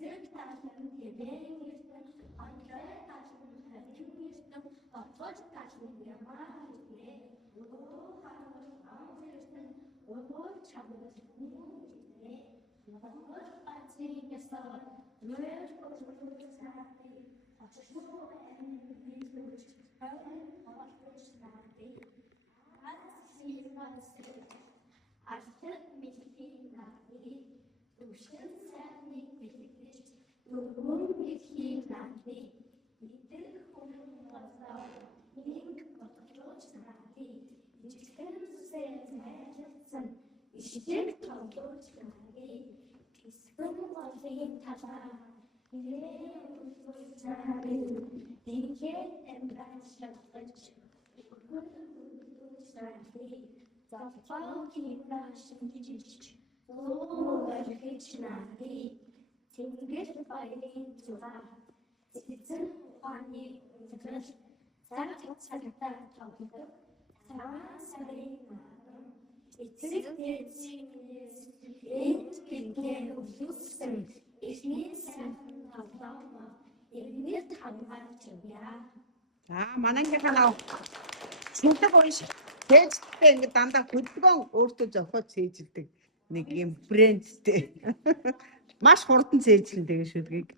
эсрэг талын хэвэн ирсэн онцгой талын хавийн ирсэн оцгой талын ямаа ирсэн өө хавар ам ирсэн өө чамд ирсэн What I see is the word of the personality, a true and individual personality. I see myself as the meeting to share something with it, to whom it is nothing. It is whom was the link of the personality. It can say medicine, it is the personality. Манайхаа нав цэндэг унш тесттэй ингэ дандаа хөдөлгөөн өөртөө зохиод цээжилдэг нэг юм брэндтэй маш хурдан цээжлэн тэгээ шүлгийг